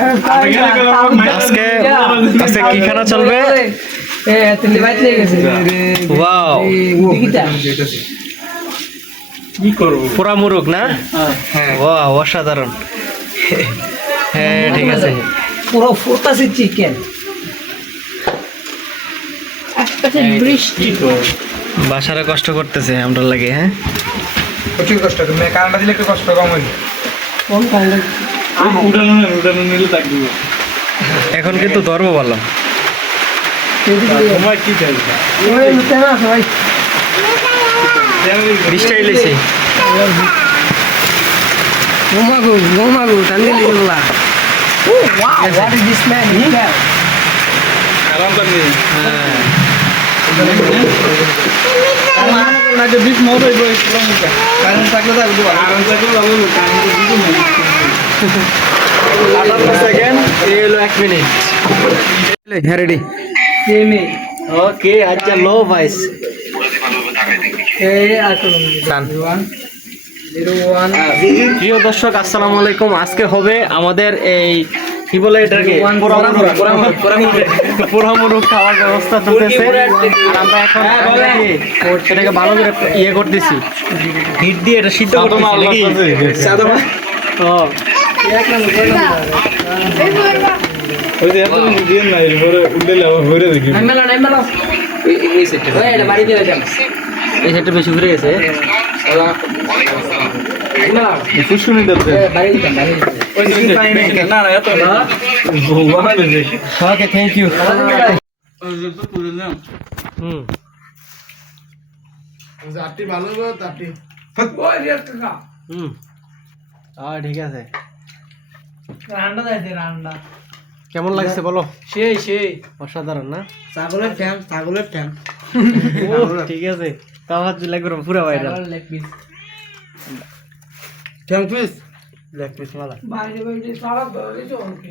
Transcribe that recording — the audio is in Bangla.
আজকে আজকে কি খানা চলবে? ওয়াও। মুরুক না? ওয়াও অসাধারণ। হ্যাঁ ঠিক আছে। পুরো ফুটাছে চিকেন বৃষ্টি। বাসারা কষ্ট করতেছে আমরা লাগে হ্যাঁ? প্রচুর কষ্ট কারেন্টটা দিলে একটু কষ্ট কম হইবে কোন কারণে থাকবে এখন কিন্তু ধর্ম বললাম তোমার কি চাইবে সবাই। বৃষ্টি এলেছে। গোমাগো গোমাগো টান্দি লিগুলা ও wow what is this man আরাম করে হ্যাঁ। আগে বিশ মত হইব থাকলে ভালো দিতে না আঠারো সেকেন্ড এই হলো এক মিনিট হ্যাঁ রেডি ওকে আচ্ছা লো ভয়েস এই আসলে টান 01 প্রিয় দর্শক আসসালামু আলাইকুম। আজকে হবে আমাদের এই কি বলে এটাকে? খাওয়ার ব্যবস্থা চলতেছে। আমরা এখন এটাকে- এটাকে ভালো করে ইয়ে করতেছি। হিট দিয়ে এটা সিদ্ধ করতেছি নাকি ও এক নম্বর দুই নম্বর ওই যে এত দিয়ে না পরে উঠলে আবার ঘুরে দেখি নাইমেলো নাইমেলো এই সেটটা ওই এটা বাড়ি দিয়ে যাম এই সাইডটা বেশি ঘুরে গেছে নাইমেলো ফুসুনি দিতে এ বাড়ি দিতাম বাড়ি দিতাম ওই যে না না এত না ভগবান দেখি ওকে থ্যাংক ইউ হুম চারটি ভালো হবে চারটি ওই রিয়াল কাকা হুম আহ ঠিক আছে রান্না যাইছে রান্না। কেমন লাগছে বলো? সেই সেই। অসাধারণ না? ছাগলের ঠ্যাং ছাগলের ঠ্যাং ঠিক আছে। তাও হাত দিলে করো পুরো ভাইরাল লেগ পিস ঠ্যাং পিস লেগ পিস মালা। বাইরে বাইরে সারা ধরে চলছে